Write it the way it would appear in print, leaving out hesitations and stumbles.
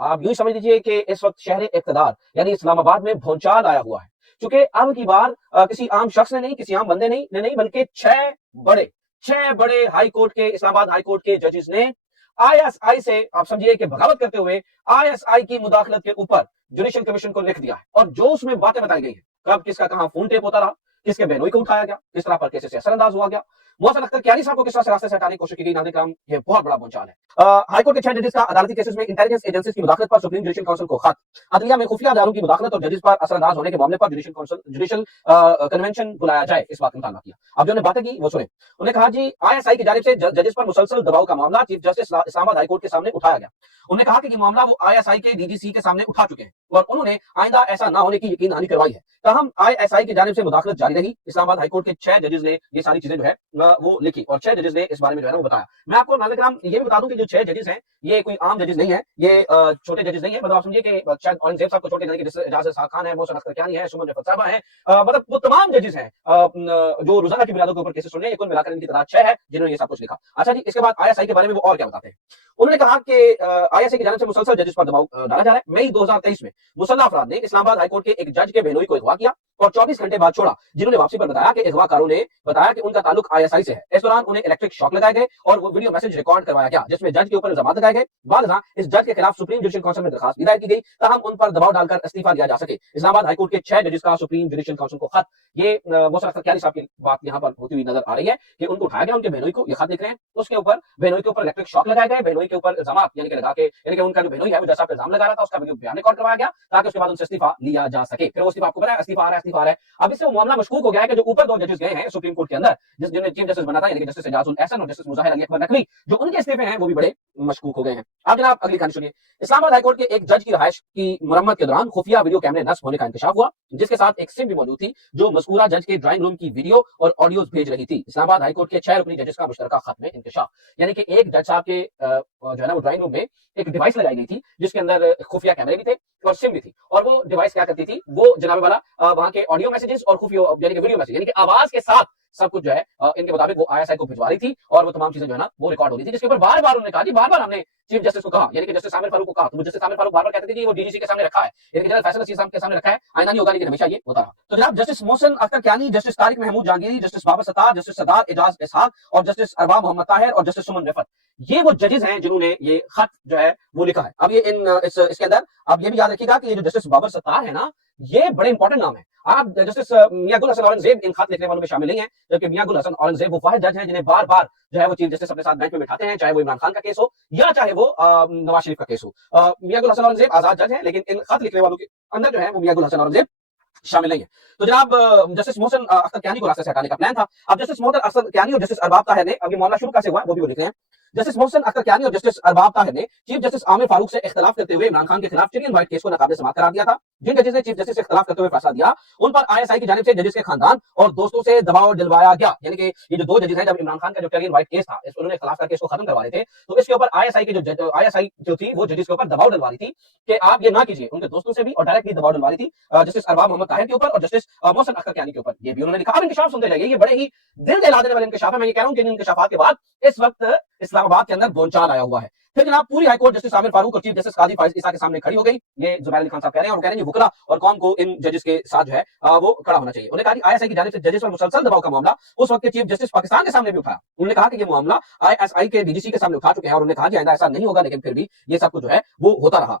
आप यूं समझ लीजिए कि इस वक्त शहर इक़्तिदार यानी इस्लामाबाद में भूचाल आया हुआ है। चूंकि अब की बार किसी आम शख्स ने नहीं, किसी आम बंदे नहीं बल्कि छह बड़े हाई कोर्ट के, इस्लामाबाद हाई कोर्ट के जजेस ने आईएसआई से, आप समझिए कि बगावत करते हुए आईएसआई की मुदाखलत के ऊपर जुडिशल कमीशन को लिख दिया है। और जो उसमें बातें बताई गई हैं, कब किसका कहां फोन टेप होता रहा, किसके बहनोई को उठाया गया, किस तरह पर कैसे से असरअंदाज हुआ गया, मोहसिन अख्तर कियानी साहब को किस तरह से रास्ते से हटाने की कोशिश की गई, नाज़रीन किराम ये बहुत बड़ा भूचाल है। हाईकोर्ट के 6 जजेस का अदालती केसेस में इंटेलिजेंस एजेंसीज की मुदाखलत पर सुप्रीम जुडिशल काउंसिल को खत। अदलिया में खुफिया इदारों की मुदाखलत और जजेस पर असरअंदाज होने के मामले पर जुडिशल कन्वेंशन बुलाया जाए, इस बात का मुतालबा किया। अब जो बातें की वो सुने। उन्होंने कहा जी आईएसआई की जानिब से जजेस पर मुसलसल दबाव का मामला चीफ जस्टिस इस्लामाबाद हाईकोर्ट के सामने उठाया गया। उन्होंने कहा कि ये मामला वो आईएसआई के डीजीसी के सामने उठा चुके हैं और उन्होंने आइंदा ऐसा ना होने की यकीन दहानी करवाई है। ताहम आईएसआई की जानिब से मुदाखलत जारी रही। इस्लामाबाद हाईकोर्ट के 6 जजेस ने ये सारी चीजें जो है वो लिखी और 6 जजेस ने इस बारे में जो है वो बताया। मैं आपको नाज़रीन ये भी बता दूं कि जो 6 जजेस हैं ये कोई आम जजेस नहीं है, ये छोटे जजेस नहीं है। मतलब आप समझिए कि शायद औरंगजेब साहब को छोटे नहीं, कि इजाज़त साहब खान है, मोहसिन अख्तर कियानी है, सुमन रफत साहबा है, मतलब वो तमाम जजेस हैं जो रोजाना की बुनियादों के ऊपर केसेस सुन रहे हैं। कुल मिलाकर इनकी तादाद 6 है जिन्होंने ये सब कुछ लिखा। अच्छा जी, इसके बाद आईएसआई के बारे में वो और क्या बताते हैं। उन्होंने कहा कि आईएसआई की जानिब से मुसलसल जजेस पर दबाव डाला जा रहा है। मई 2023 में मुसल्लह अफराद ने इस्लामाबाद हाईकोर्ट के एक जज के बहनोई को अगवा किया और 24 घंटे बाद छोड़ा, जिन्होंने वापसी पर बताया कि अगवाकारों ने बताया कि उनका ताल्लुक आईएसआई से है। इस दौरान उन्हें इलेक्ट्रिक शॉक लगाए गए और वो वीडियो मैसेज रिकॉर्ड करवाया गया जिसमें जज के ऊपर इल्जाम लगाए गए। बाद इस जज के खिलाफ सुप्रीम जुडिशल काउंसिल में दरखास्त दायर की गई ताहम उन पर दबाव डालकर इस्तीफा दिया जा सके। इस्लामाबाद हाईकोर्ट के 6 जजेस का सुप्रीम जुडिशल काउंसिल को खत। ये मोहसिन अख्तर कियानी साहब की बात यहाँ पर होती हुई नजर आ रही है कि उनको उठाया गया, उनके बहनोई को ये खत लिख रहे हैं, उसके ऊपर बहनोई के ऊपर इलेक्ट्रिक शॉक लगाए गए, बहनोई के ऊपर इल्जाम यानी कि लगा के, यानी कि उनका जो बहनोई है वो जज साहब पे इल्जाम लगा रहा था, उसका वीडियो बयान रिकॉर्ड करवाया गया ताकि उसके बाद उनसे इस्तीफा लिया जा सके। फिर वो इस्तीफा आपको पता है इस्तीफा आ रहा है। अब इससे वो मामला मशकूक हो गया है कि जो ऊपर 2 जजेस गए हैं सुप्रीम कोर्ट के अंदर, जिन्हें चीफ जस्टिस बना था, यानी कि जस्टिस एजाज उल एहसन और जस्टिस मुजाहिर अली अकबर नकवी, जो उनके इस्तीफे हैं वो भी बड़े मशकूक हो गए हैं। अब जनाब अगली कहानी सुनिए। इस्लामाबाद हाईकोर्ट के एक जज की रहायश की मुरम्मत के दौरान खुफिया वीडियो कैमरे नस्ब होने का इंकशाफ हुआ, जिसके साथ एक सिम भी मौजूद थी जो मज़कूरा जज के ड्राइंग रूम की वीडियो और ऑडियोज भेज रही थी। इस्लामाबाद हाईकोर्ट के 6 रुकनी जजेस का मुश्तरका खत में इंकशाफ, यानी कि एक जज साहब के जो है ना वो ड्राइंग रूम में एक डिवाइस लगाई गई थी जिसके अंदर खुफिया कैमरे भी थे और सिम भी थी। और वो डिवाइस क्या करती थी, वो जनाब वाला वहां के ऑडियो मैसेजेस और खुफिया यानी कि वीडियो मैसेज यानी कि आवाज के साथ सब कुछ जो है इनके मुताबिक वो आईएसआई को भिजवा रही थी और वो तमाम चीजें जो है ना वो रिकॉर्ड हो रही थी, जिसके ऊपर बार बार उन्होंने कहा जी बार बार हमने चीफ जस्टिस को कहा, यानी कि जस्टिस आमिर फारूक को कहा, तो जस्टिस आमिर फारूक बार बार कहते थे कि वो डीजीसी के सामने रखा है, यानी कि जनरल फैसल नसीर साहब के सामने रखा है, आइंदा नहीं होगा, लेकिन हमेशा ये होता रहा। तो जनाब justice Mohsin Akhtar Kiyani, justice Tariq Mahmood Jahangiri, justice Babar Sattar, justice Sardar Ejaz Ishaq और जस्टिस अरबाब मोहम्मद ताहिर और जस्टिस सुमन रफत, ये वो जजेस हैं जिन्होंने ये खत जो है वो लिखा है। अब ये इसके अंदर आप ये भी याद रखिएगा कि ये जो जस्टिस बाबर सत्तार है ना, ये बड़े इंपॉर्टेंट नाम है। आप जस्टिस मियां गुल हसन औरंगजेब इन खत लिखने वालों में शामिल नहीं है, जबकि मियां गुल हसन औरंगजेब वो वाहिद जज हैं जिन्हें बार बार जो है वो चीफ जस्टिस अपने साथ बेंच में बिठाते हैं, चाहे वो इमरान खान का केस हो या चाहे वो नवाज शरीफ का केस हो। मियां गुल हसन औरंगजेब आजाद जज हैं, लेकिन इन खत लिखने वालों के अंदर जो है वो मियां गुल हसन औरंगजेब शामिल नहीं है। तो जनाब जस्टिस मोहसिन अख्तर कियानी को रास्ते से हटाने का प्लान था। अब जस्टिस मोहसिन अख्तर कियानी और जस्टिस अरबाब ताहिर ने, अब ये मामला शुरू कैसे हुआ वो भी वो लिख रहे हैं। जस्टिस मोहसिन अख्तर कियानी और जस्टिस अरबाब ताहिर ने चीफ जस्टिस आमिर फारूक से इख्तिलाफ करते हुए इमरान खान के खिलाफ चिकन वाइट केस को नाकाबिल समाअत करार दिया था। जिन जजेस ने चीफ जस्टिस से इख्तिलाफ करते हुए फैसला दिया, उन पर आईएसआई की जानिब से जजेस के खानदान और दोस्तों से दबाव दिलवाया गया, यानी कि ये जो 2 जजेस हैं, जब इमरान खान का जो चिकन वाइट केस था उन्होंने इख्तिलाफ करके इसको खत्म करवा रहे थे, तो इसके ऊपर आईएसआई जो थी वो जजेस के ऊपर दबाव डलवा रही थी कि आप ये ना कीजिए। उनके दोस्तों से भी और डायरेक्टली दबाव डलवा रही थी जस्टिस अरबाब मोहम्मद ताहिर के ऊपर और जस्टिस मोहसिन अख्तर कियानी के ऊपर। ये भी उन्होंने लिखा। अब इंकशाफ सुनते जाइए, ये बड़े ही दिल दहला देने वाले इंकशाफ है। मैं ये कह रहा हूं कि इन इंकशाफात के बाद इस वक्त इस्लामाबाद के अंदर भूचाल आया हुआ है। फिर जनाब पूरी हाईकोर्ट जस्टिस आमिर फारूक और चीफ जस्टिस काजी फाइज ईसा के सामने खड़ी हो गई। ये जुबैर अली खान साहब कह रहे हैं और कह रहे हैं वकला और कौम को इन जजेस के साथ जो है वो खड़ा होना चाहिए। उन्होंने कहा कि आईएसआई की जानिब से जजेस पर मुसलसल दबाव का मामला उस वक्त के चीफ जस्टिस पाकिस्तान के सामने भी उठाया। उन्होंने कहा कि ये मामला आईएसआई के डीजीसी के सामने उठा चुके हैं और उन्होंने कहा कि आइंदा ऐसा नहीं होगा, लेकिन फिर भी ये सब कुछ जो है वो होता रहा।